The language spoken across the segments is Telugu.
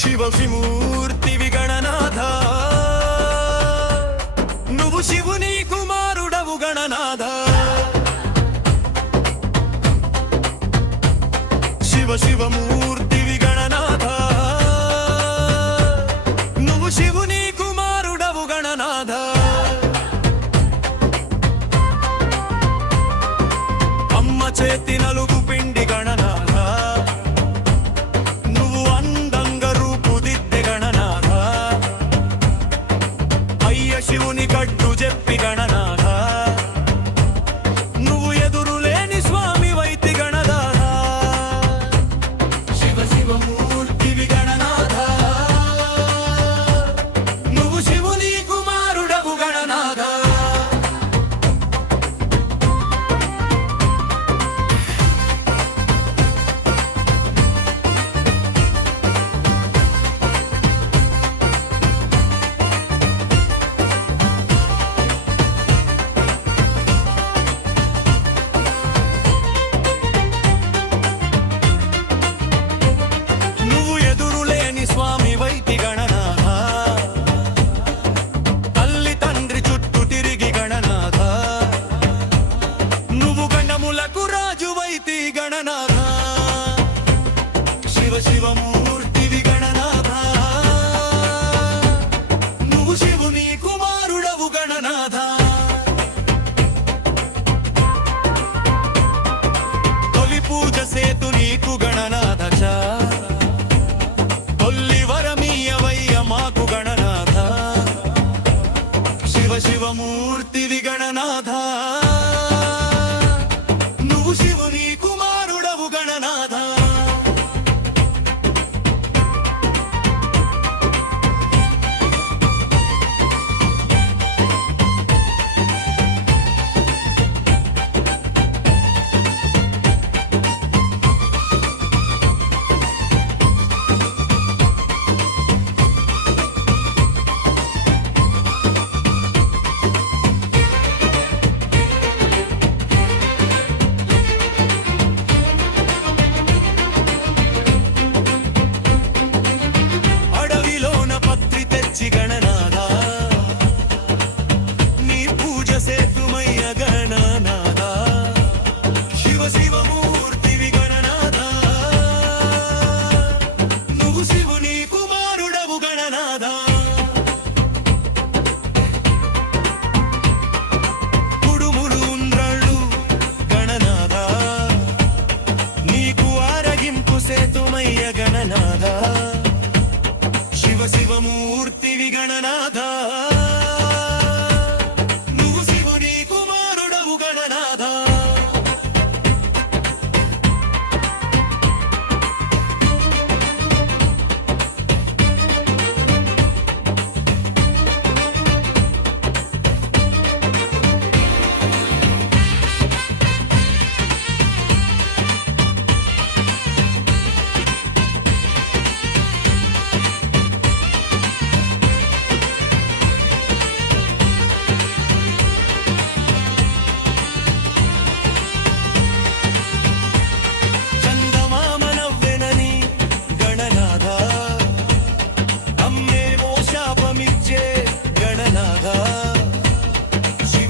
శివమూర్తివి గణనాథ నువ్వు శివుని కుమారుడవు గణనాథ శివమూర్తివి గణనాథ నువ్వు శివుని కుమారుడవు గణనాథ అమ్మ చేతి నలుగు పిండి గణనాథ నువ్వు అందంగా రూపుదిద్దే గణనాథ అయ్య శివుని కట్టు చెప్పి గణనాథ నువ్వు ఎదురులేని స్వామి వైతి గణనాథ శివమూర్తివి గణనాథ నువ్వు శివుని కుమారుడవు గణనాథ శివమూర్తివి గణనాథ నువ్వు శివుని కుమారుడవు గణనాథ తొలి పూజ సేతు నీకు గణనాథ తొల్లి వరమీయవయ్య మాకు గణనాథ శివమూర్తివి గణనాథ నువ్వు శివుని కుమారుడవు గణనాథ గణనాథ నీ పూజ సేతుమయ్య గణనాథ శివమూర్తివి గణనాథ నువ్వు శివుని కుమారుడవు గణనాథ కుడుములు ఉండ్రాళ్ళు గణనాథ నీకు ఆరగింపు సేతుమయ్య గణనాథ శివమూర్తివి గణనాథ నువ్వు శివుని కుమారుడవు గణనాథ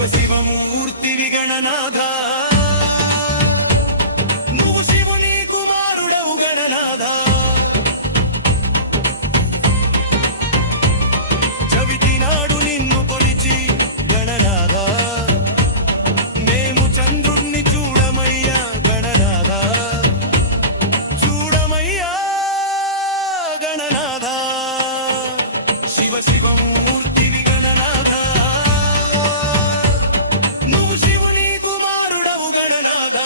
శివమూర్తివి గణనాథ నువ్వు శివుని కుమారుడవు గణనాథ చవితి నాడు నిన్ను కొలిచి గణనాథ మేము చంద్రుణ్ణి చూడమయ్యా గణనాథ చూడమయ్యా గణనాథ శివమూర్తివి గణనాథ నువ్వు శివుని కుమారుడవు గణనాథ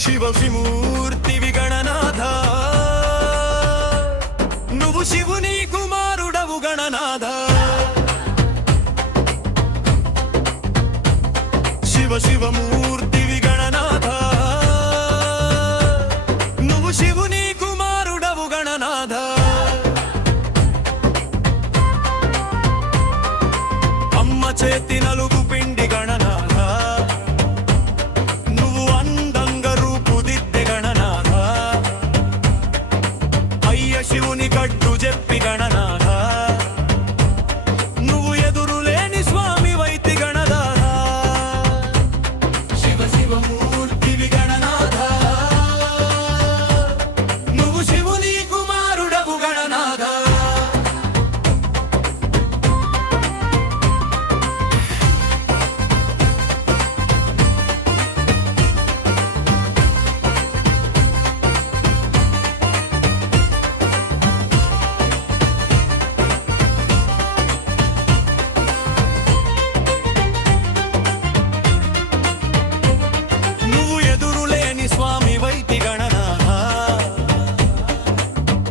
శివమూర్తివి గణనాథ నువ్వు శివుని కుమారుడవు గణనాథ శివమూర్తివి గణనాథ నువ్వు శివుని కుమారుడవు గణనాథ చేతి నలుగు పిండి గణనాథ నువ్వు అందంగా రూపుదిద్దే గణనాథ అయ్య శివుని కట్టు చెప్పి గణనాథ నువ్వు ఎదురులేని స్వామి వైతి గణనాథ శివ శివమూర్తివి గణనాథ నువ్వు శివుని కుమారుడవు గణనాథ నువ్వు ఎదురులేని స్వామి వైతి గణనాథ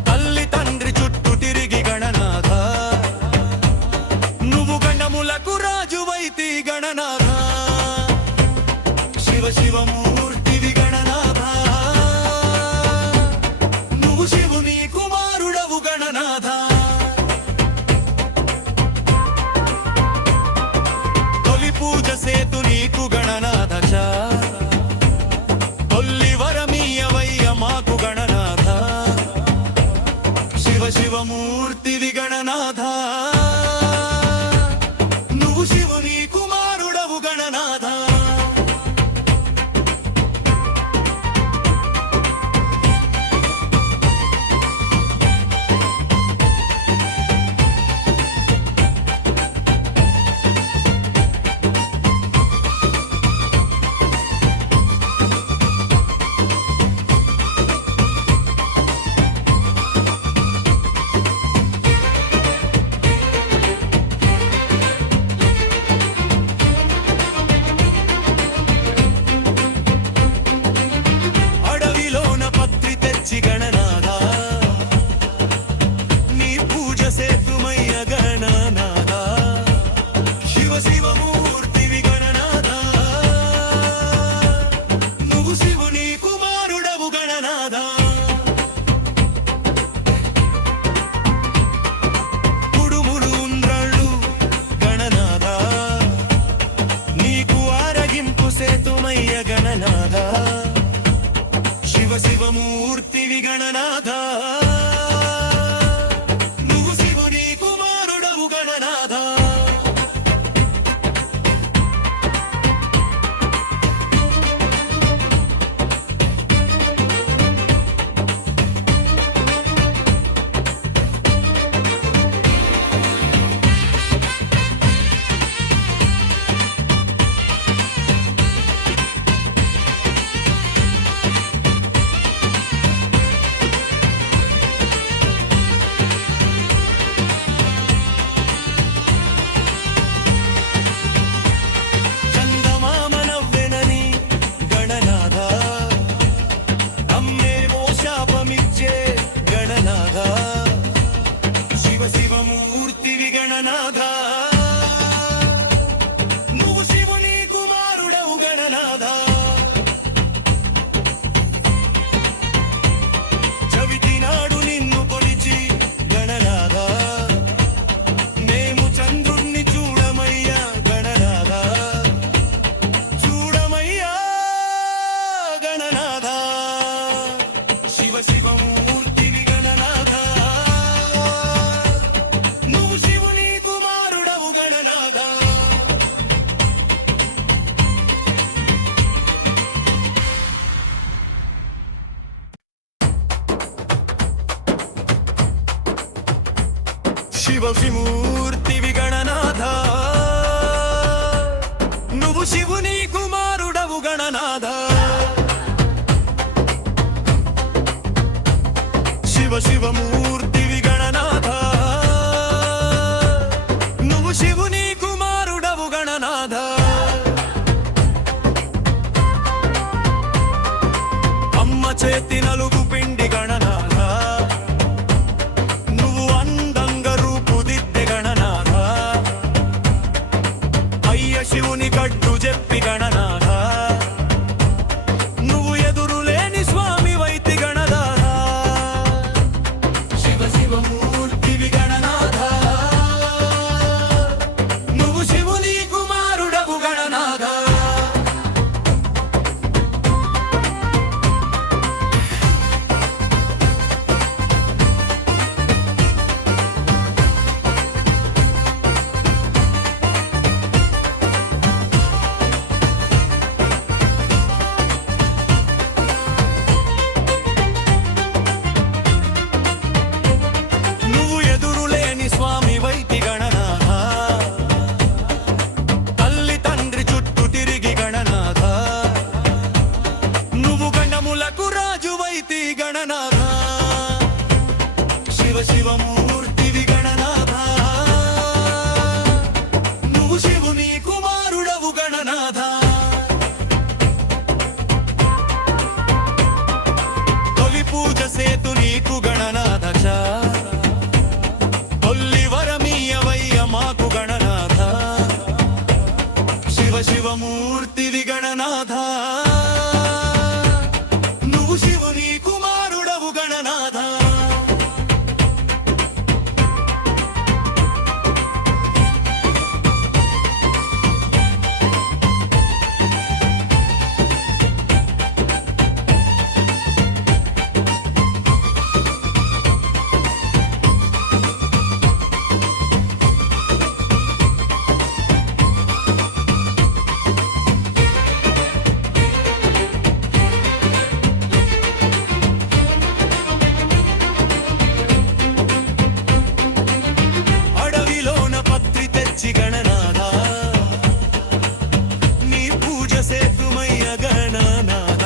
తల్లి తండ్రి చుట్టూ తిరిగి గణనాథ నువ్వు గణములకు రాజు వైతి గణనాథ శివ శివమూర్తివి గణనాథ నువ్వు శివుని కుమారుడవు గణనాథ తొలి పూజ సేతు నీకు గణనాథ తొల్లి వరమీయవయ్య మాకు గణనాథ శివ శివమూర్తివి గణనాథ నువ్వు శివుని కుమారుడవు గణనాథ అడవిలోన పత్రి తెచ్చి గణనాథ నీ పూజ సేతుమయ్య గణనాథ శివ శివమూర్తివి గణనాథ నువ్వు శివుని కుమారుడవు గణనాథ కుడుములు ఉండ్రాళ్ళు గణనాథ నీకు ఆరగింపు సేతుమయ్య గణనాథ శివ శివమూర్తివి గణనాథ నువ్వు శివుని కుమారుడవు గణనాథ చందమామ నవ్వెనని గణనాథ అమ్మేమో శాపమిచ్చే గణనాథ శివ శివమూర్తివి గణనాథ నువ్వు శివుని కుమారుడవు గణనాథ చవితి నాడు నిన్ను కొలిచి గణనాథ మేము చంద్రుణ్ణి చూడమయ్యా గణనాథ చూడమయ్యా గణనాథ శివ శివమూర్తివి గణనాథ నువ్వు శివుని కుమారుడవు గణనాథ శివ శివమూర్తివి గణనాథ నువ్వు శివుని కుమారుడవు గణనాథ శివ శివమూర్తివి గణనాథ నువ్వు శివుని కుమారుడవు గణనాథ అమ్మ చేతి నలుగు పిండి గణనాథ నువ్వు అందంగా రూపుదిద్దే గణనాథ అయ్య శివుని కట్టు చెప్పి గణనాథ నువ్వు ఎదురులేని స్వామి వైతి గణనాథ శివ శివ శివమూర్తివి గణనాథ నువ్వు శివుని కుమారుడవు గణనాథ తొలి పూజ సేతు నీకు గణనాథ తొల్లి వరమీయవయ్య మాకు గణనాథ శివ శివమూర్తివి గణనాథ నువ్వు శివుని కుమారుడవు గణనాథ గణనాథ నీ పూజ సేతుమయ్య గణనాథ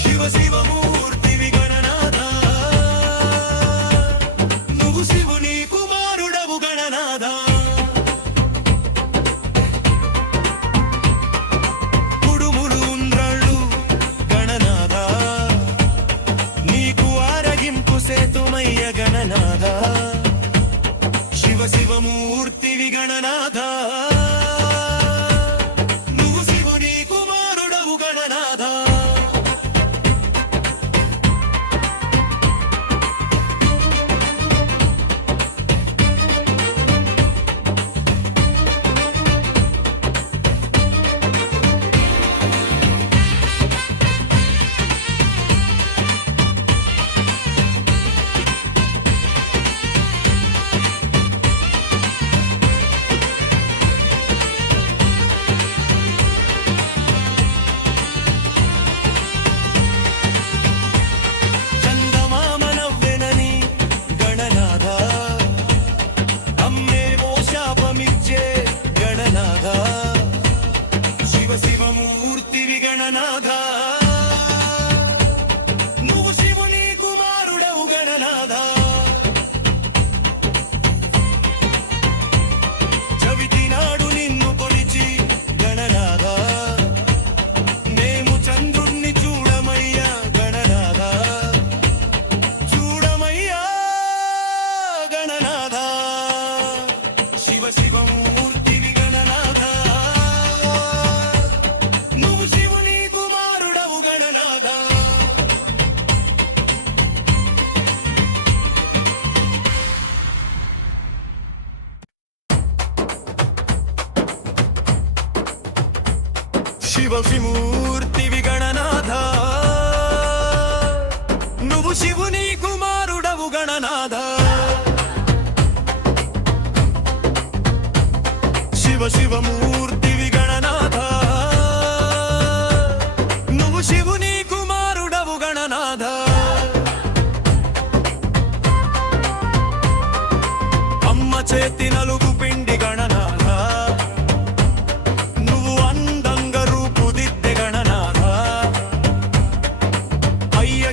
శివ శివమూర్తివి గణనాథ నువ్వు శివుని కుమారుడవు గణనాథ కుడుములు ఉండ్రళ్ళు గణనాథ నీకు ఆరగింపు సేతుమయ్య గణనాథ శివ శివమూర్తివి గణనాథ నువ్వు శివుని కుమారుడవు గణనాథ శివమూర్తివి గణనాథ నువ్వు శివుని కుమారుడవు గణనాథ చవితి నాడు నిన్ను కొలిచి గణనాథ మేము చంద్రుణ్ణి చూడమయ్యా గణనాథ చూడమయ్యా గణనాథ శివ శివమూర్తివి గణనాథ శివ శివమూర్తివి గణనాథ నువ్వు శివుని కుమారుడవు గణనాథ శివ శివమూర్తివి గణనాథ నువ్వు శివుని కుమారుడవు గణనాథ అమ్మ చేతి నలుగు పిండి గణనాథ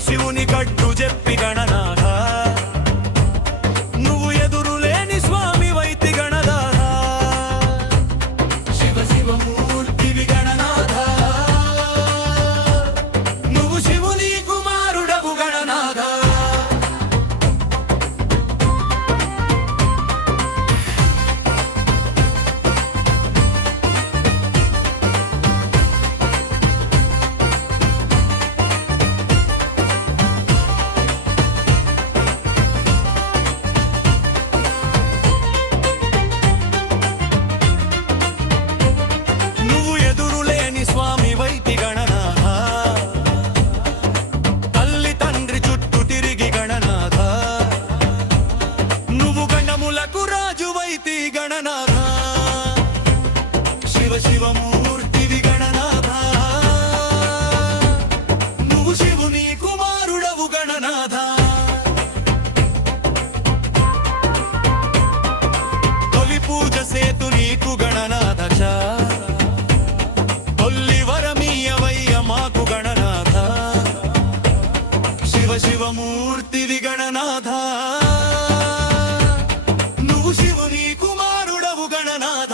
శివుని కట్టు చెప్పి గణనాథ నువ్వు ఎదురు లేని స్వామి వైతి గణనాథ శివ శివమూర్తివి గణనాథ నువ్వు శివుని కుమారుడవు గణనాథ నువ్వు శివుని కుమారుడవు గణనాథ.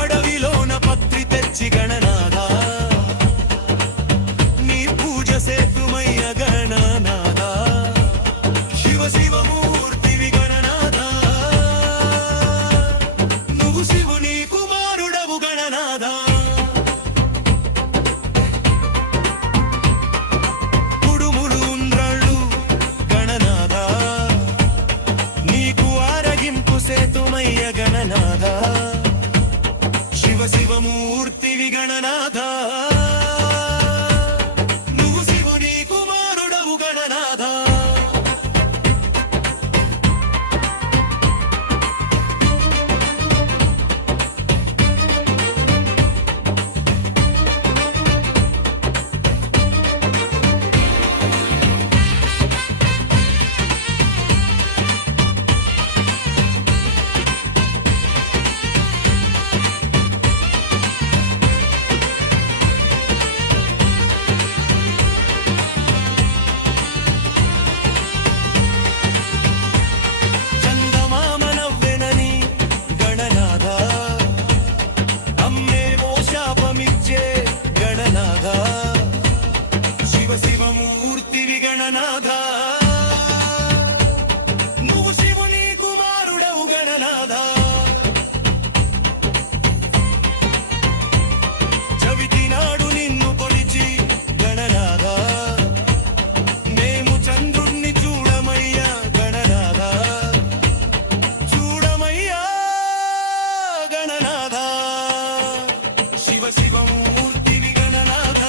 అడవిలోన పత్రి తెచ్చి గణనాథ, నీ పూజ సేతుమయ్య గణనాథ. శివ శివమూర్తివి గణనాథ, నువ్వు శివుని కుమారుడవు గణనాథ. కుడుములు ఉండ్రాళ్ళు గణనాథ, నీకు ఆరగింపు సేతుమయ్య గణనాథ. శివ శివమూర్తివి గణనాథ, నువ్వు శివుని కుమారుడవు గణనాథ. చందమామ నవ్వెనని గణనాథ, అమ్మేమో శాపమిచ్చే గణనాథ. శివ శివమూర్తివి గణనాథ, నువ్వు శివుని కుమారుడవు గణనాథ. చవితి నాడు నిన్ను కొలిచి గణనాథ, మేము చంద్రుణ్ణి చూడమయ్యా గణనాథ. చూడమయ్యా గణనాథ, శివ శివమూర్తివి గణనాథ,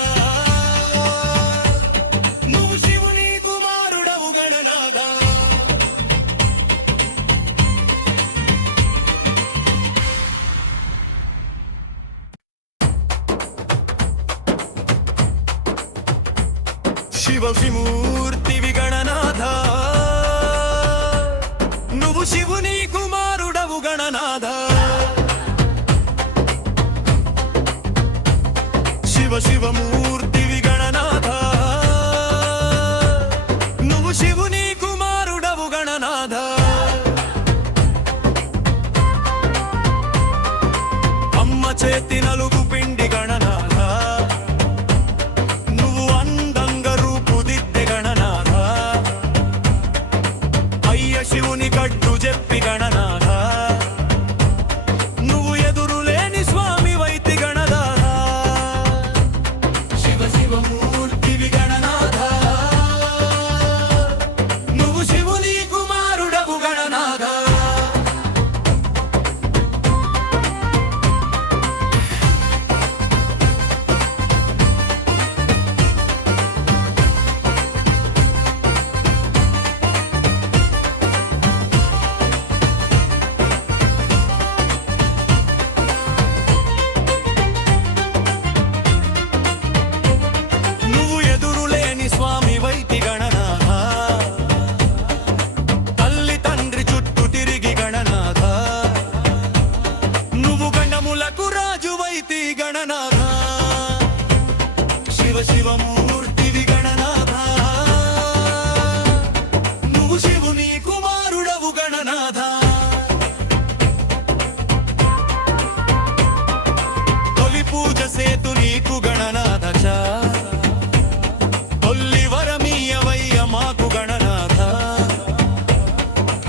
నువ్వు శివుని కుమారుడవు గణనాథ. శివ శివమూర్తివి గణనాథ, నువ్వు శివుని కుమారుడవు గణనాథ. శివ శివమూర్తివి గణనాథ, నువ్వు శివుని కుమారుడవు గణనాథ. అమ్మ చేతి నలుగు పిండి గణనాథ, నువ్వు అందంగా రూపుదిద్దే గణనాథ. అయ్య శివుని కట్టు చెప్పి గణనాథ, నువ్వు ఎదురులేని స్వామి వైతి గణనాథ. శివ శివమూర్తివి గణనాథ, నువ్వు శివుని కుమారుడవు గణనాథ. నువ్వు ఎదురులేని స్వామి వైతి గణనాథ, తల్లి తండ్రి చుట్టూ తిరిగి గణనాథ. నువ్వు గణములకు రాజు వైతి గణనాథ. శివ శివమూర్తివి గణనాథ, నువ్వు శివుని కుమారుడవు గణనాథ. తొలి పూజ సేతు నీకు గణనాథ, తొల్లి వరమీయవయ్య మాకు గణనాథ.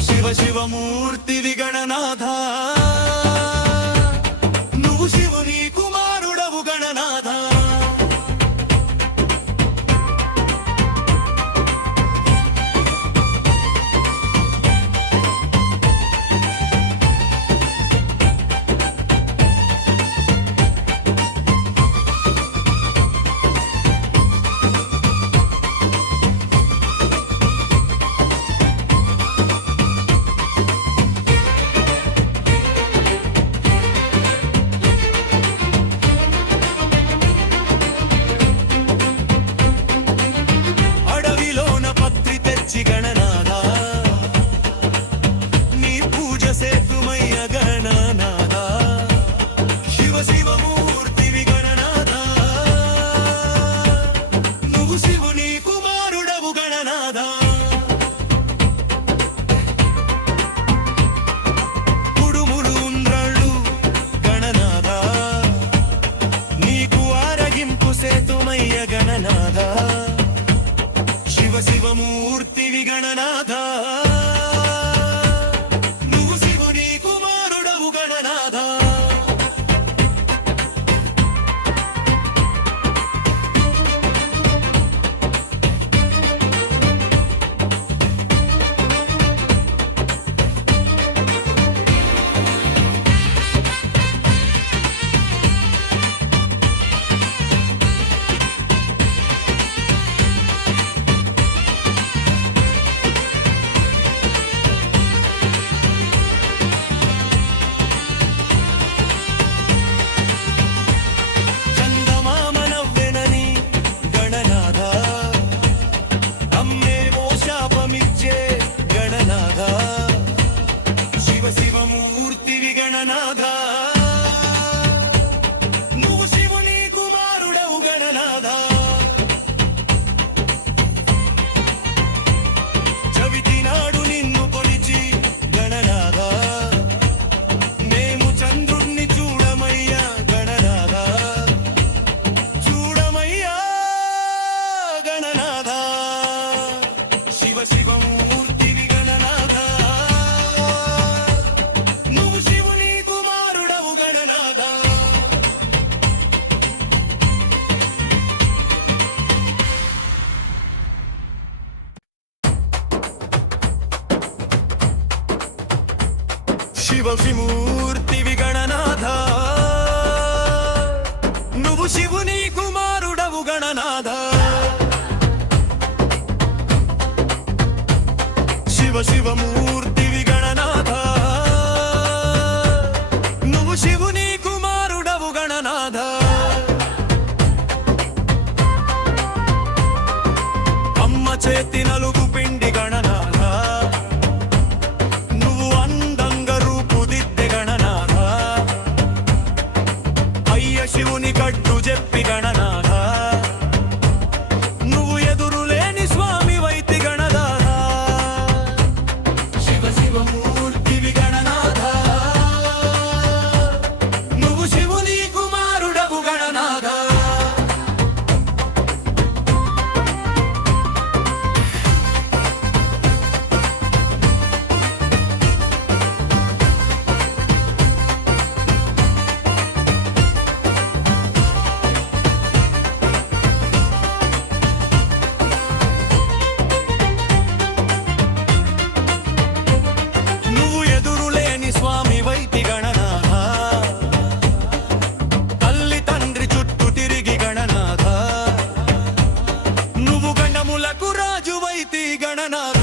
శివ శివమూర్తివి గణనాథ, నువ్వు శివుని కుమారుడవు గణనాథ. తెచ్చి గణనాథ నీ పూజ సేతుమయ్య గణనాథ శివ శివమూర్తివి గణనాథ నువ్వు శివుని కుమారుడవు గణనాథ కుడుములు ఉండ్రాళ్ళు గణనాథ నీకు ఆరగింపు సేతుమయ్య గణనాథ శివ శివమూర్తివి గణనాథ నువ్వు శివుని కుమారుడవు గణనాథ చందమామనవ్వెనని గణనాథ అమ్మేమో శాపమిచ్చే గణనాథ శివ శివమూర్తివి గణనాథ నువ్వు శివుని కుమారుడవు గణనాథ చవితి నాడు నిన్ను కొలిచి గణనాథ మేము చంద్రుణ్ణి చూడమయ్యా గణనాథ చూడమయ్యా గణనాథ శివ శివమూర్తివి గణనాథ నువ్వు శివుని కుమారుడవు గణనాథ శివ శివమూర్తివి గణనాథ నువ్వు శివుని కుమారుడవు గణనాథ శివ శివమూర్తివి గణనాథ నువ్వు శివుని కుమారుడవు గణనాథ అమ్మ చేతి నలుగు పిండి గణనాథ నువ్వు అందంగా రూపుదిద్దే గణనాథ అయ్య శివుని కట్టు చెప్పి గణనాథ నువ్వు ఎదురులేని స్వామి వైతి గణనాథ శివ శివమూర్తివి గణనాథ నువ్వు శివుని కుమారుడవు గణనాథ నువ్వు ఎదురులేని స్వామి వైతి గణనాథ తల్లి తండ్రి చుట్టూ తిరిగి గణనాథ నువ్వు గణములకు రాజు వైతి గణనాథ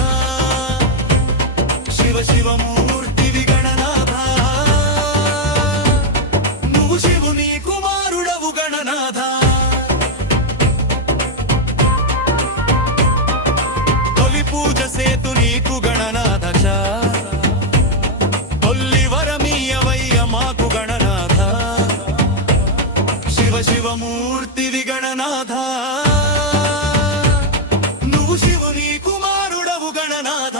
శివ శివమూర్తివి గణనాథ నువ్వు శివుని కుమారుడవు గణనాథ తొలి పూజ సేతు నీకు గణనాథ తొల్లి వరమీయవయ్య మాకు గణనాథ శివ శివమూర్తివి గణనాథ నువ్వు శివుని కుమారుడవు గణనాథ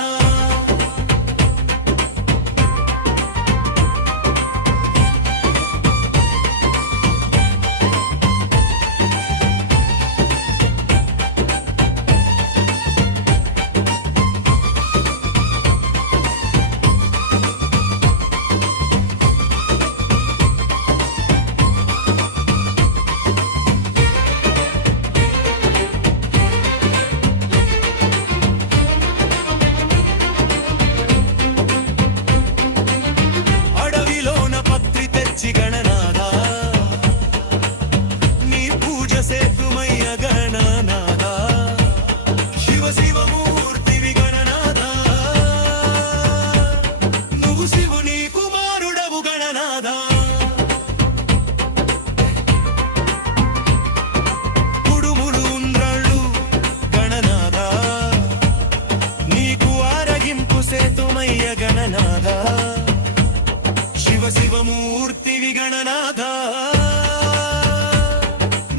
గణనాథ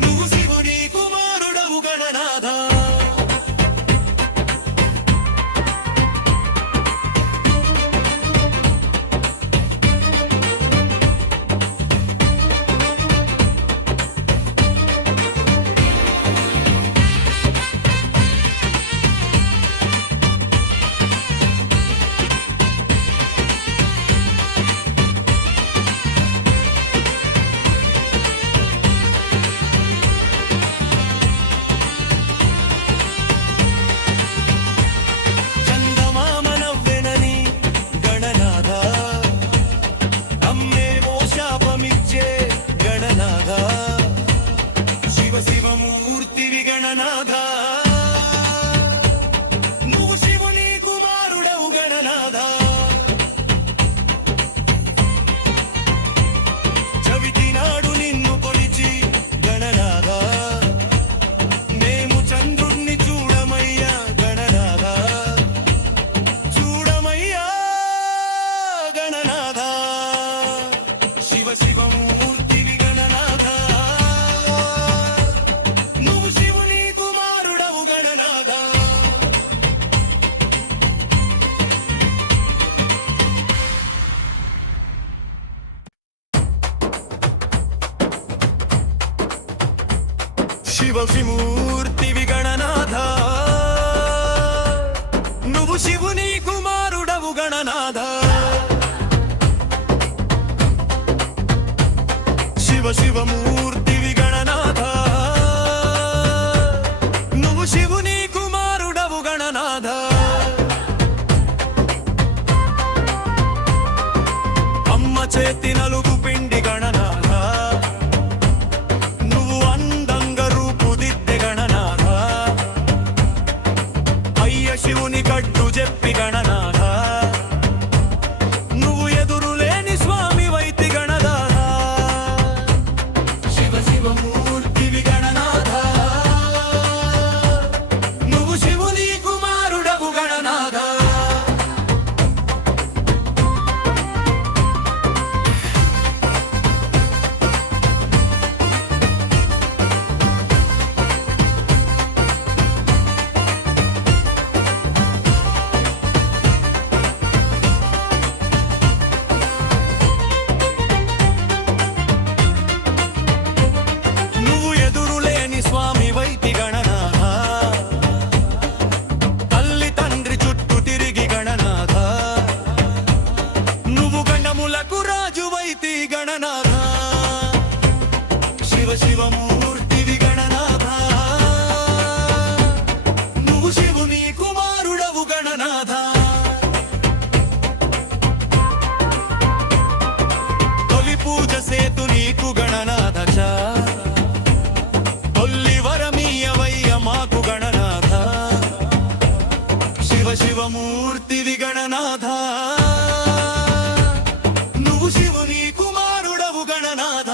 నువ్వు శివుని కుమారుడవు గణనాథ శివమూర్తివి గణనాథ నువ్వు శివుని కుమారుడవు గణనాథ చవితి నాడు నిన్ను కొలిచి గణనాథ మేము చంద్రుణ్ణి చూడమయ్యా గణనాథ చూడమయ్యా గణనాథ శివమూర్తివి గణనాథ శివమూర్తివి గణనాథ నువ్వు శివుని కుమారుడవు గణనాథ శివమూర్తివి గణనాథ నువ్వు శివుని కుమారుడవు గణనాథ అమ్మ చేతి నలుగు పిండి గణనాథ శివుని కట్టు చెప్పి గణనాథ నువ్వు ఎదురులేని స్వామి వైతి గణనాథ శివమూర్తివి గణనాథ నువ్వు శివుని కుమారుడవు గణనాథ శివమూర్తివి గణనాథ నువ్వు శివుని కుమారుడవు గణనాథ తొలి పూజ సేతు నీకు గణనాథ తొల్లి వరమీయవయ్య మాకు గణనాథ శివమూర్తివి గణనాథ నువ్వు శివుని కుమారుడవు గణనాథ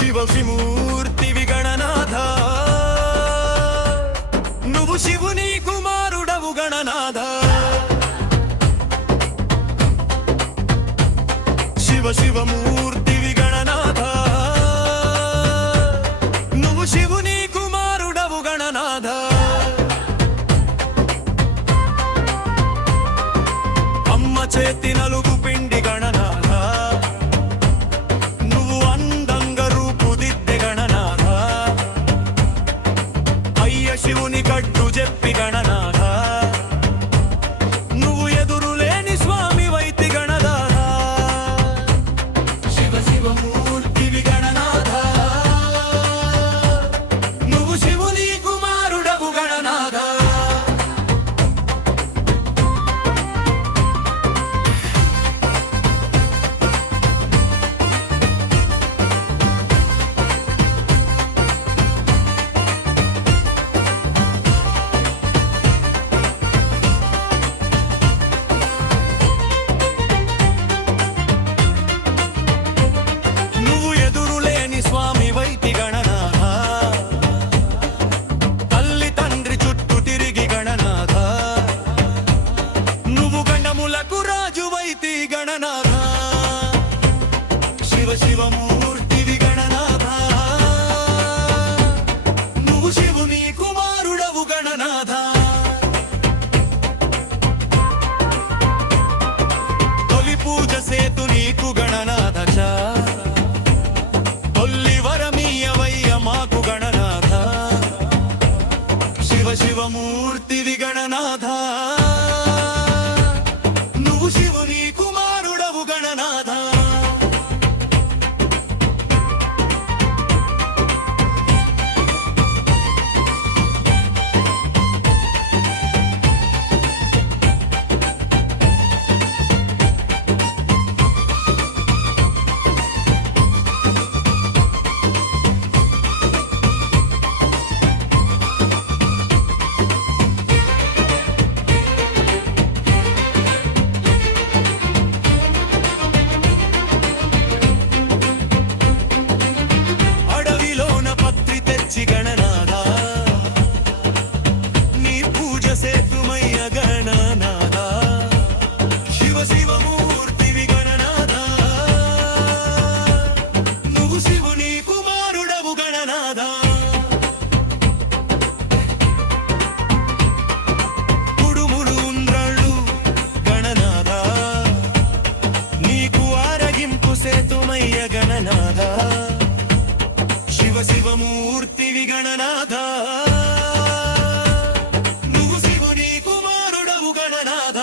శివ విమూర్తివి గణనాథ నువ్వు శివుని కుమారుడవు గణనాథ శివ శివమూర్తివి గణనాథ నువ్వు శివుని కుమారుడవు గణనాథ అమ్మ చేతి నలుగు పిండి గణనాథ నువ్వు అందంగా రూపుదిద్దే గణనాథ అయ్య శివుని కట్టు చెప్పి గణనాథ నువ్వు ఎదురులేని స్వామి వైతి గణనాథ శివ శివమూర్తివి గణనాథ నువ్వు శివుని కుమారుడవు గణనాథ నువ్వు ఎదురులేని స్వామి వైతి గణనాథ తల్లి తండ్రి చుట్టూ తిరిగి గణనాథ నువ్వు గణములకు రాజు వైతి గణనాథ శివ శివమూర్తివి గణనాథ నువ్వు శివుని కుమారుడవు గణనాథ తొలి పూజ సేతు నీకు గణనాథ తొల్లి వరమీయవయ్య మాకు గణనాథ శివ శివమూర్తివి గణనాథ నువ్వు శివుని కుమారుడవు గణనాథ అడవిలోన పత్రి తెచ్చి గణనాథ నీ పూజ సేతుమయ్య గణనాథ శివ శివమూర్తివి గణనాథ నువ్వు శివుని కుమారుడవు గణనాథ కుడుములు ఉండ్రాళ్ళు గణనాథ నీకు ఆరగింపు సేతుమయ్య గణనాథ శివ శివమూర్తివి గణనాథ నువ్వు శివుని కుమారుడవు గణనాథ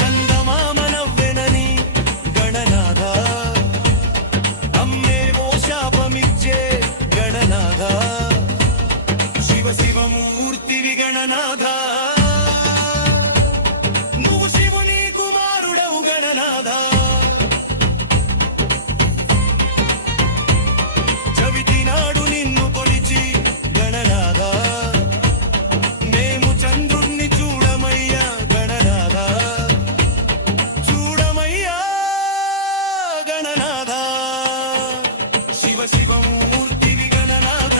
చందమామ నవ్వెనని గణనాథ అమ్మేమో శాపమిచ్చే గణనాథ శివ శివమూర్తివి గణనాథ నువ్వు శివుని కుమారుడవు గణనాథ చవితి నాడు నిన్ను కొలిచి గణనాథ మేము చంద్రుణ్ణి చూడమయ్యా గణనాథ చూడమయ్యా గణనాథ శివ శివమూర్తివి గణనాథ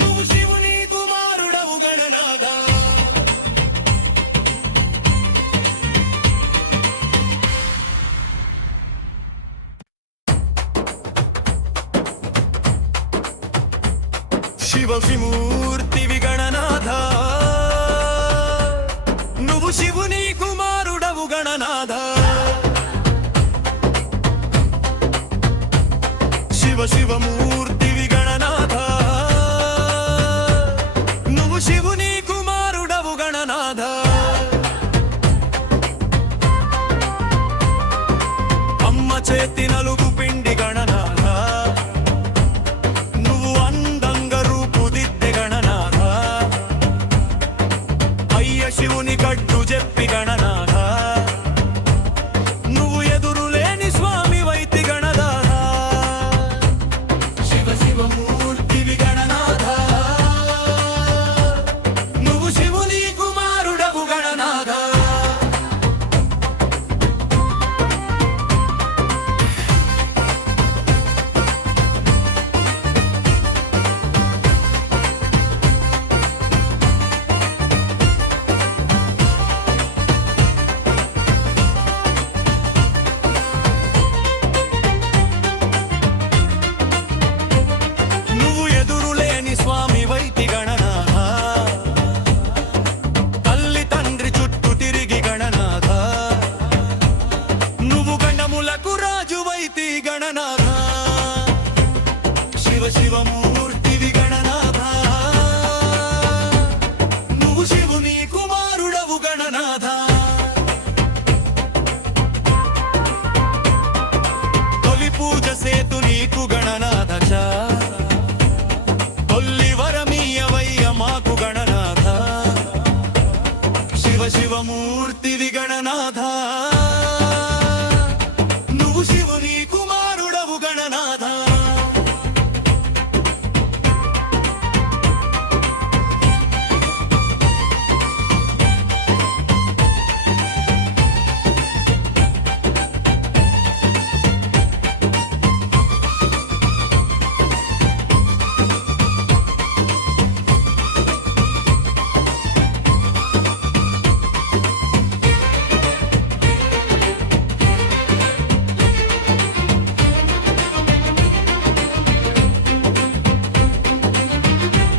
నువ్వు శివుని కుమారుడవు గణనాథ శివ విమూర్తివి గణనాథ నువ్వు శివుని కుమారుడవు గణనాథ శివ శివమూర్తివి గణనాథ నువ్వు శివుని కుమారుడవు గణనాథ చేతి నలుగు పిండి గణనాథ నువ్వు అందంగా రూపుదిద్దే గణనాథ అయ్య శివుని కట్టు చెప్పి గణనాథ నువ్వు ఎదురులేని స్వామి వైతి గణనాథ శివ శివమూర్తివి గణనాథ నువ్వు శివుని కుమారుడవు గణనాథ నువ్వు ఎదురులేని స్వామి వైతి గణనాథ తల్లి తండ్రి చుట్టూ తిరిగి గణనాథ నువ్వు గణములకు రాజు వైతి గణనాథ శివ శివమూర్తివి గణనాథ నువ్వు శివుని కుమారుడవు గణనాథ తొలి పూజ సేతు నీకు గణనాథ తొల్లి వరమీయవయ్య మాకు గణనాథ శివ శివమూర్తివి గణనాథ నువ్వు శివుని కుమారుడవు గణనాథ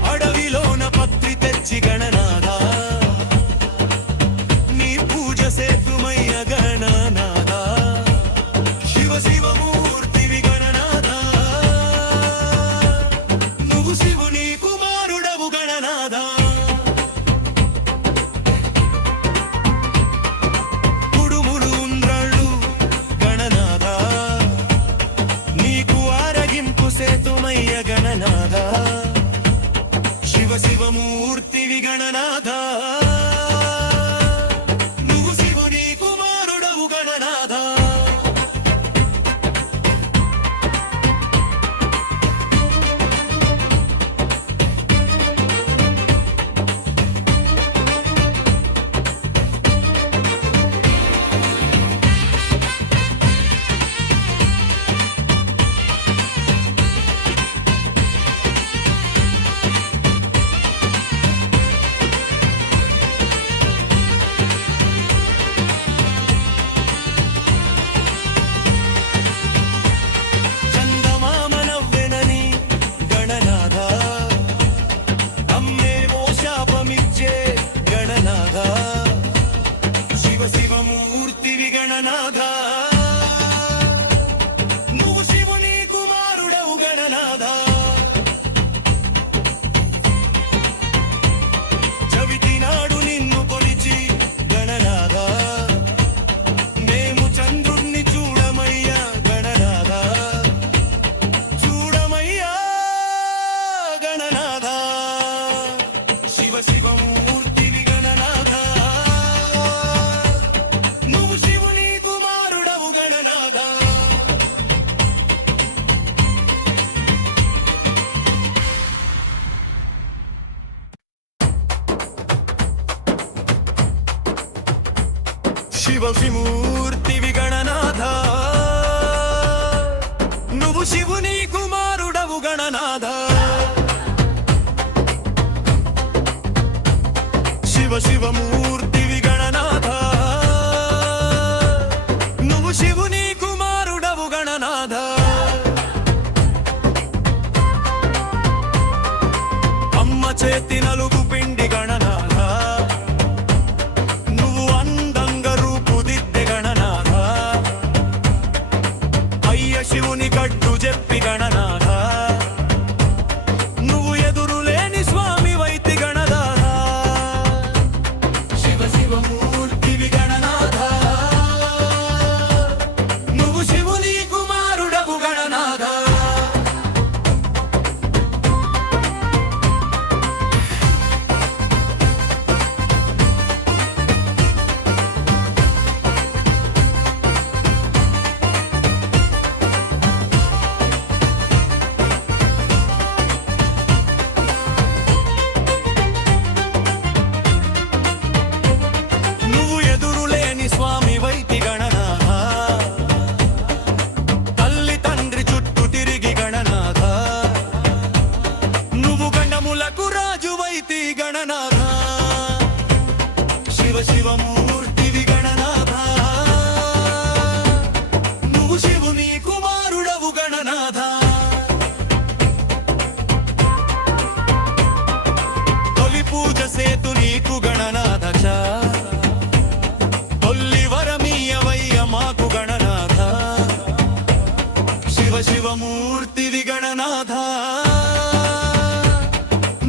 అడవిలోన పత్రి తెచ్చి గణనాథ నీ పూజ సేతుమయ్య గణనాథ శివ శివమూర్తివి గణనాథ నువ్వు శివుని కుమారుడవు గణనాథ కుడుములు ఉండ్రాళ్ళు గణనాథ నీకు ఆరగింపు సేతుమయ్య గణనాథ శివ శివమూర్తివి గణనాథ నువ్వు శివుని కుమారుడవు గణనాథ చందమామ నవ్వెనని గణనాథ అమ్మేమో శాపమిచ్చే గణనాథ శివ శివమూర్తివి గణనాథ నువ్వు శివుని కుమారుడవు గణనాథ చవితి నాడు నిన్ను కొలిచి గణనాథ మేము చంద్రుణ్ణి చూడమయ్యా గణనాథ చూడమయ్యా గణనాథ శివ శివమూర్తివి గణనాథ నువ్వు శివుని కుమారుడవు గణనాథ శివ శివమూర్తివి గణనాథ నువ్వు శివుని కుమారుడవు గణనాథ శివ శివమూర్తివి గణనాథ నువ్వు శివుని కుమారుడవు గణనాథ అమ్మ చేతి నలుగు పిండి గణనాథ నువ్వు అందంగా రూపుదిద్దే గణనాథ అయ్య శివుని కట్టు చెప్పి గణనాథ నువ్వు ఎదురులేని స్వామి వైతి గణనాథ శివమూర్తివి గణనాథ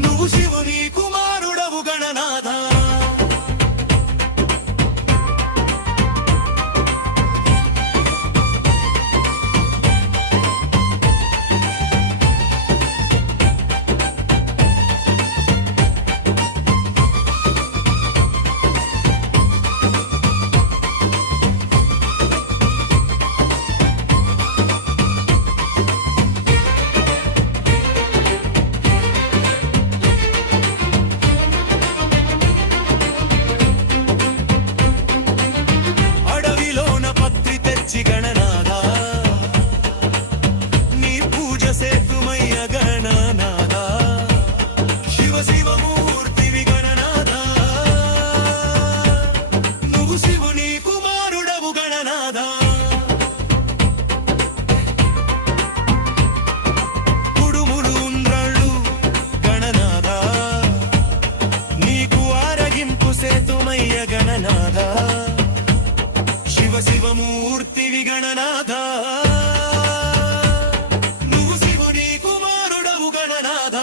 నువ్వు శివుని కుమారుడవు గణనాథ గణనాథ నీ పూజ సేతుమయ్య గణనాథ శివ శివమూర్తివి గణనాథ నువ్వు శివుని కుమారుడవు గణనాథ కుడుములు ఉండ్రాళ్ళు గణనాథ నీకు ఆరగింపు సేతుమయ్య గణనాథ శివ శివమూర్తివి గణనాథ నువ్వు శివుని కుమారుడవు గణనాథ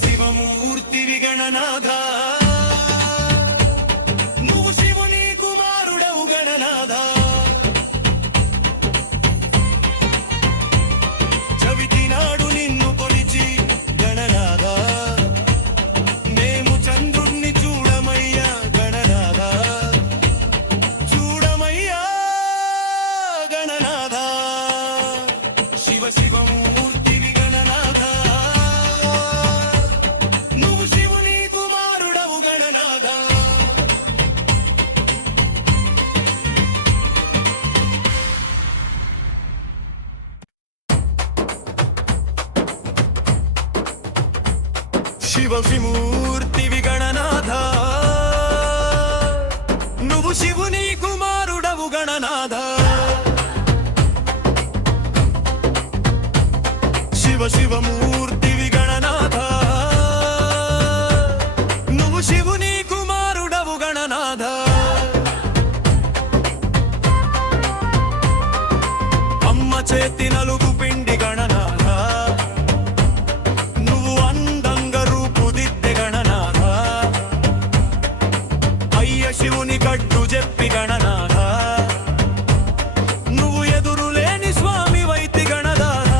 శివమూర్తివి గణనాథ నువ్వు శివుని కుమారుడవు గణనాథ చవితి నాడు నిన్ను కొలిచి గణనాథ మేము చంద్రుణ్ణి చూడమయ్యా గణనాథ చూడమయ్యా గణనాథ శివ శివమూర్తివి గణనాథ శివ శివమూర్తివి గణనాథ నువ్వు శివుని కుమారుడవు గణనాథ శివ శివమూర్తివి గణనాథ నువ్వు శివుని కుమారుడవు గణనాథ అమ్మ చేతి నలుగు పిండి గణనాథ శివుని గడ్డు చెప్పి గణనాథ నువ్వు ఎదురులేని స్వామి వైతి గణనాథ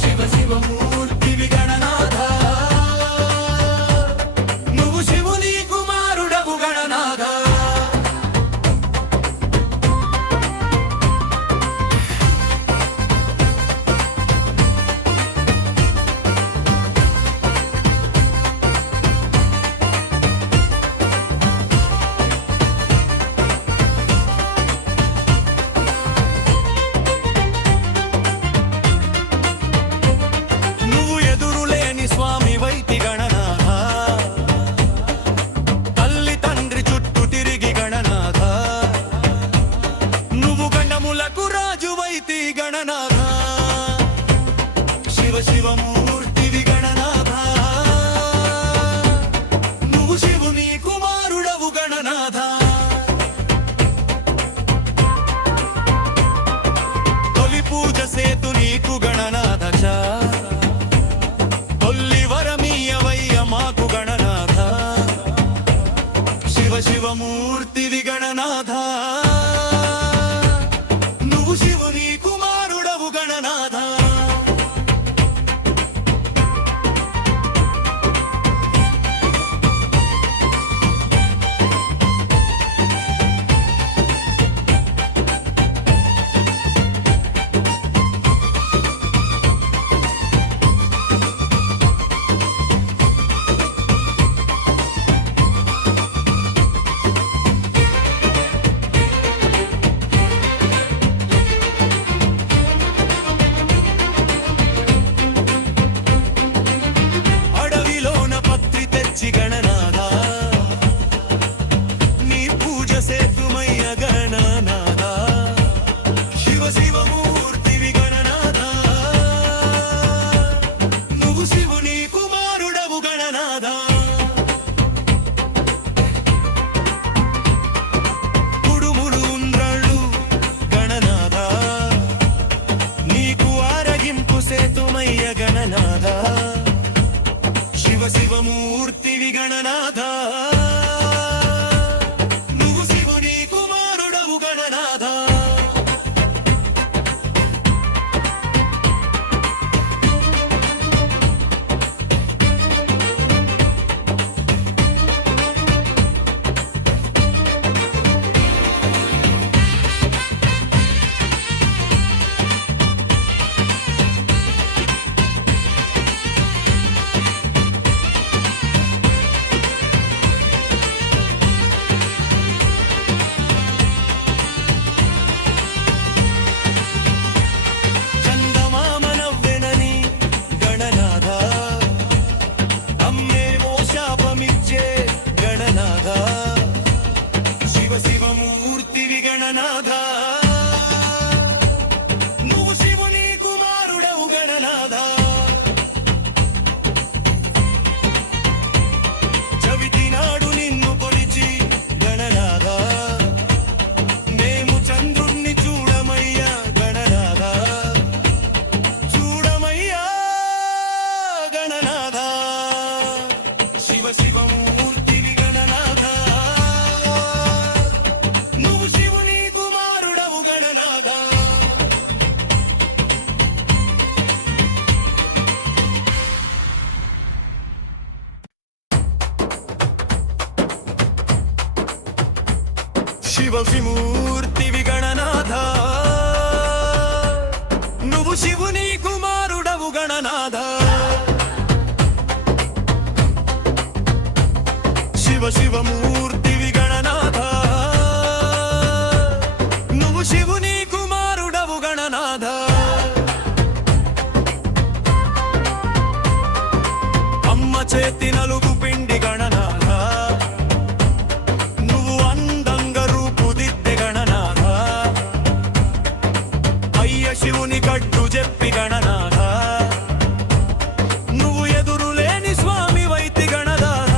శివ శివమూర్తివి గణనాథ నువ్వు శివుని కుమారుడవు గణనాథ గణనాథ శివ శివమూర్తివి గణనాథ నువ్వు శివుని కుమారుడవు గణనాథ తొలి పూజ సేతు నీకు గణనాథ తొల్లి వరమీయవయ్య మాకు గణనాథ శివ శివమూర్తివి గణనాథ నువ్వు శివుని కుమారుడవు గణనాథ శివ శివమూర్తివి గణనాథ నువ్వు శివుని కుమారుడవు గణనాథ శివమూర్తివి గణనాథ నువ్వు శివుని కుమారుడవు గణనాథ చవితి నాడు నిన్ను కొలిచి గణనాథ మేము చంద్రుణ్ణి చూడమయ్యా గణనాథ చూడమయ్యా గణనాథ శివ శివమూర్తివి గణనాథ శివమూర్తివి గణనాథ నువ్వు శివుని కుమారుడవు గణనాథ శివమూర్తివి గణనాథ నువ్వు శివుని కుమారుడవు గణనాథ అమ్మ చేతి నలుగు పిండి గణనాథ శివుని కట్టు చెప్పి గణనాథ నువ్వు ఎదురులేని స్వామి వైతి గణనాథ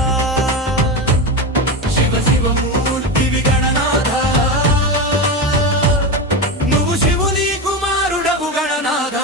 శివమూర్తివి గణనాథ నువ్వు శివుని కుమారుడవు గణనాథ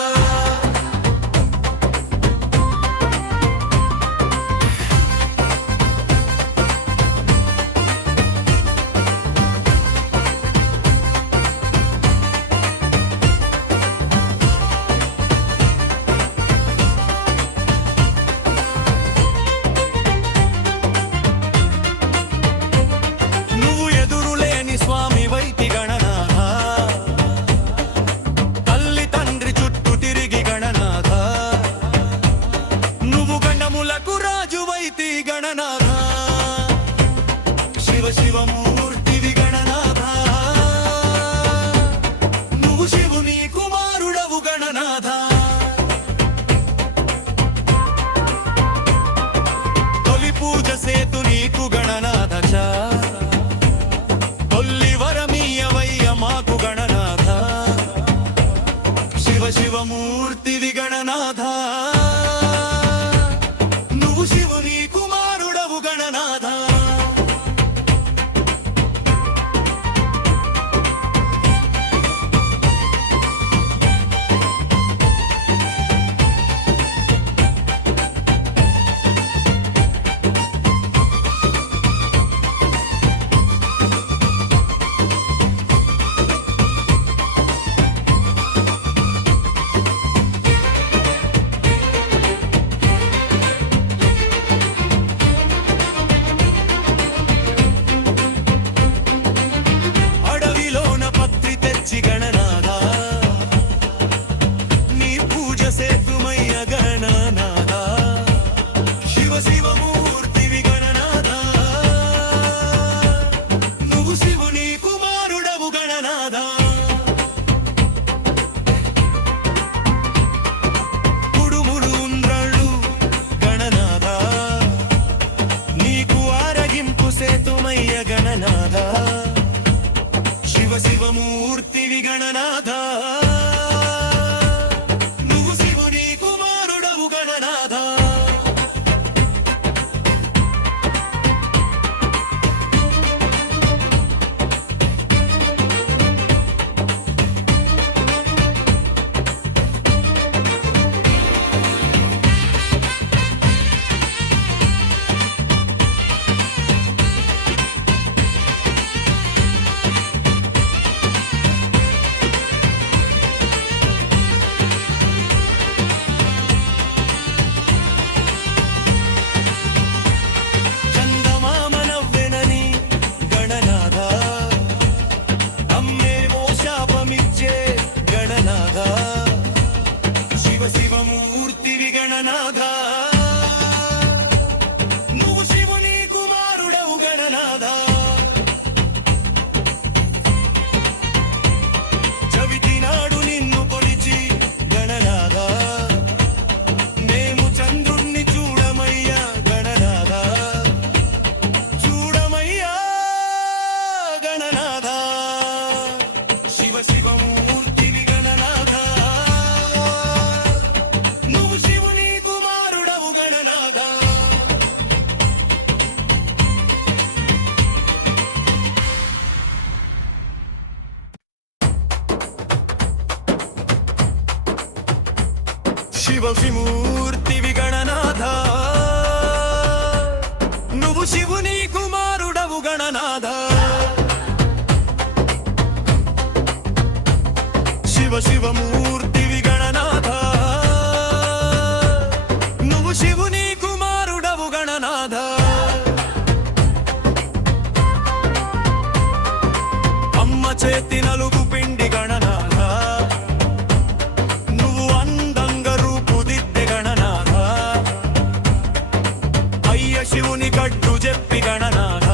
శివమూర్తివి గణనాథ నువ్వు శివుని కుమారుడవు గణనాథ తొలి పూజ సేతు నీకు గణనాథ తొల్లి వరమీయవయ్య మాకు గణనాథ శివమూర్తివి గణనాథ నువ్వు శివుని కుమారుడవు గణనాథ శివమూర్తివి గణనాథ నువ్వు శివుని కుమారుడవు గణనాథ కుడుములు ఉండ్రాళ్ళు గణనాథ నీకు ఆరగింపు సేతుమయ్య గణనాథ శివమూర్తివి గణనాథ నువ్వు శివుని కుమారుడవు గణనాథ శివ విమూర్తివి గణనాథ నువ్వు శివుని కుమారుడవు గణనాథ శివ శివమూర్తివి గణనాథ నువ్వు శివుని కుమారుడవు గణనాథ అమ్మ చేతి నలుగు పిండి గణనాథ నువ్వు అందంగా రూపుదిద్దే గణనాథ అయ్య శివుని కట్టు చెప్పి గణనాథ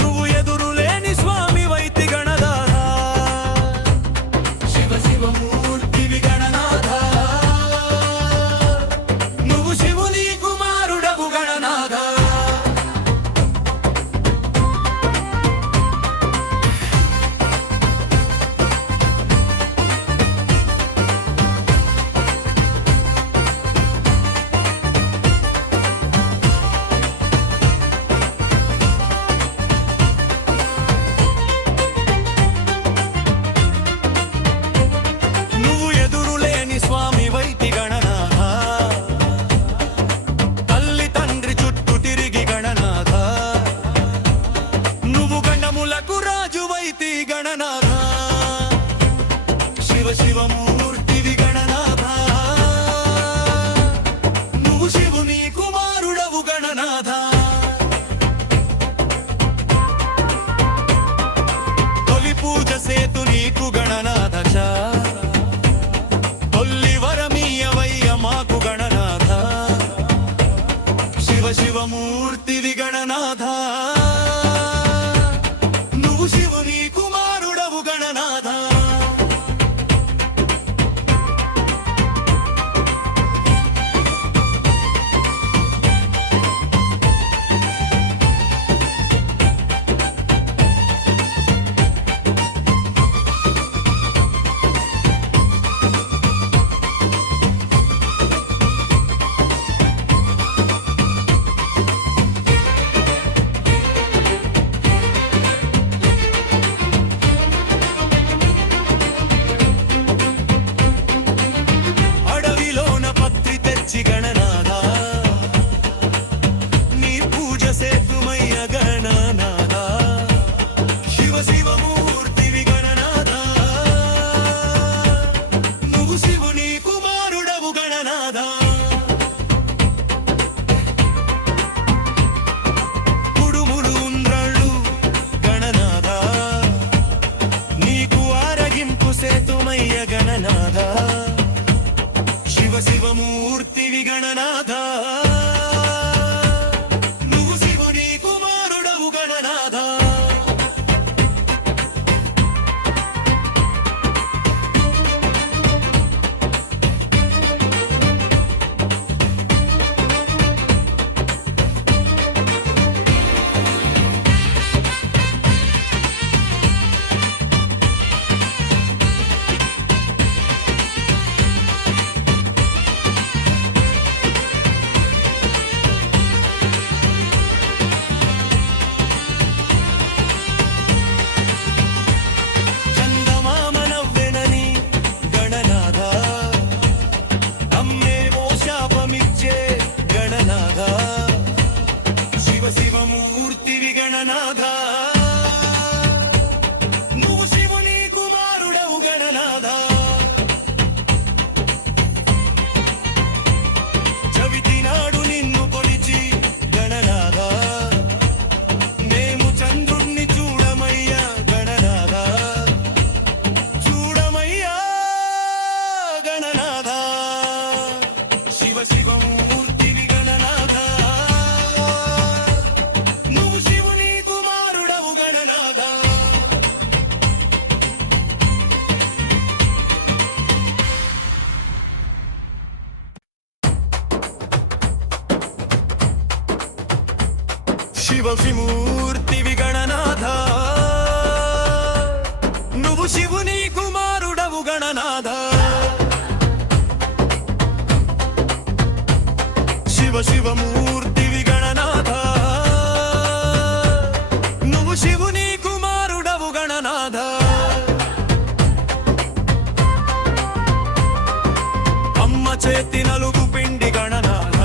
నువ్వు ఎదురులేని స్వామి వైతి గణనాథ శివ శివమూర్తివి గణనాథ నువ్వు శివుని కుమారుడవు గణనాథ నువ్వు ఎదురులేని స్వామి వైతి గణనాథ తల్లి తండ్రి చుట్టూ తిరిగి గణనాథ నువ్వు గండములకు రాజు వైతి గణనాథ శివ శివమూర్తివి గణనాథ నువ్వు శివుని కుమారుడవు గణనాథ తొలి పూజ సేతు నీకు గణనాథ తొల్లి వరమీయవయ్య మాకు గణనాథ శివ శివమూర్తివి గణనాథ నువ్వు శివుని కుమారుడవు గణనాథ అడవిలోన పత్రి తెచ్చి గణనాథ నీ పూజ సేతుమయ్య గణనాథ శివ శివమూర్తివి గణనాథ నువ్వు శివుని కుమారుడవు గణనాథ కుడుములు ఉండ్రాళ్ళు గణనాథ నీకు ఆరగింపు సేతుమయ్య గణనాథ శివ శివమూర్తివి గణనాథ నువ్వు శివుని కుమారుడవు గణనాథ చందమామ నవ్వెనని గణనాథ అమ్మేమో శాపమిచ్చే గణనాథ శివ శివమూర్తివి గణనాథ నువ్వు శివుని కుమారుడవు గణనాథ చవితి నాడు నిన్ను కొలిచి గణనాథ మేము చంద్రుణ్ణి చూడమయ్యా గణనాథ చూడమయ్యా గణనాథ శివ శివమూర్తివి గణనాథ నువ్వు శివుని కుమారుడవు గణనాథ శివ విమూర్తివి గణనాథ నువ్వు శివుని కుమారుడవు గణనాథ శివ శివమూర్తివి గణనాథ నువ్వు శివుని కుమారుడవు గణనాథ చేతి నలుగు పిండి గణనాథ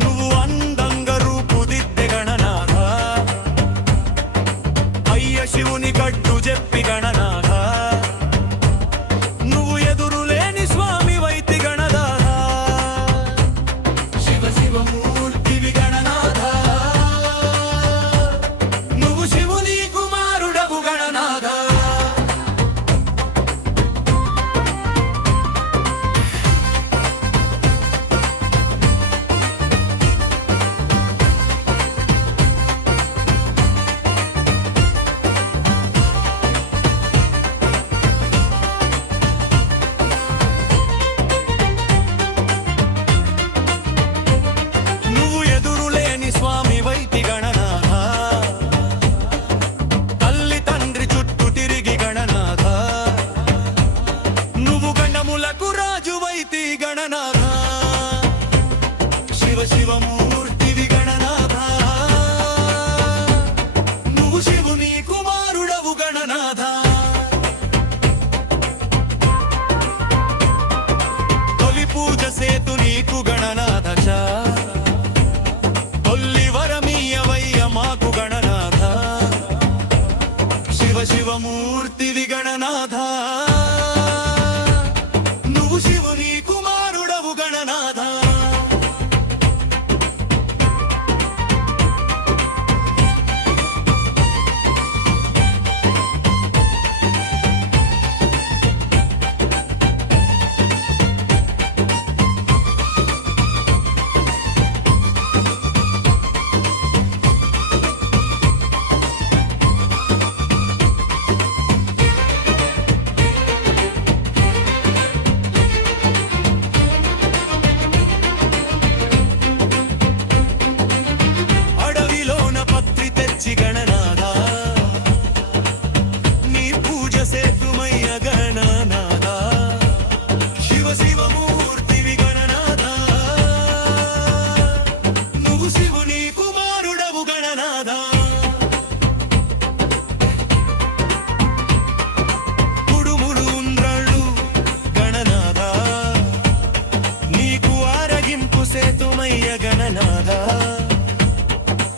నువ్వు అందంగా రూపుదిద్దే గణనాథ అయ్య శివుని కట్టు చెప్పి గణనాథ నువ్వు ఎదురులేని స్వామి వైతి గణనాథ శివ శివమూర్తివి గణనాథ నువ్వు శివుని కుమారుడవు గణనాథ నువ్వు ఎదురులేని స్వామి వైతి గణనాథ తల్లి తండ్రి చుట్టూ తిరిగి గణనాథ నువ్వు గణములకు రాజు వైతి గణనాథ శివ శివమూర్తివి గణనాథ నువ్వు శివుని కుమారుడవు గణనాథ తొలి పూజ సేతు నీకు గణనాథ తొల్లి వరమీయవయ్య మాకు గణనాథ శివ శివమూర్తివి గణనాథ నువ్వు శివుని కుమారుడవు గణనాథ అడవిలోన పత్రి తెచ్చి గణనాథ నీ పూజ సేతుమయ్య గణనాథ శివ శివమూర్తివి గణనాథ నువ్వు శివుని కుమారుడవు గణనాథ కుడుములు ఉండ్రాళ్ళు గణనాథ నీకు ఆరగింపు సేతుమయ్య గణనాథ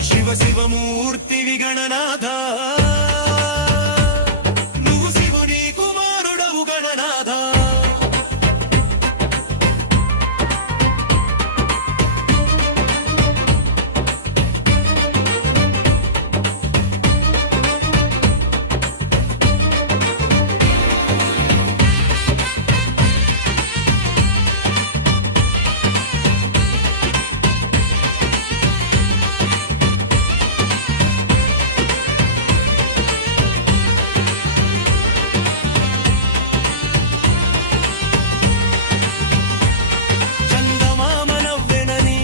శివ శివమూర్తివి గణనాథ నువ్వు శివుని కుమారుడవు గణనాథ చందమామ నవ్వెనని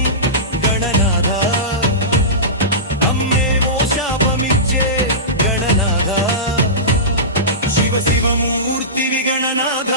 గణనాథ అమ్మేమో శాపమిచ్చే గణనాథ శివ శివమూర్తివి గణనాథ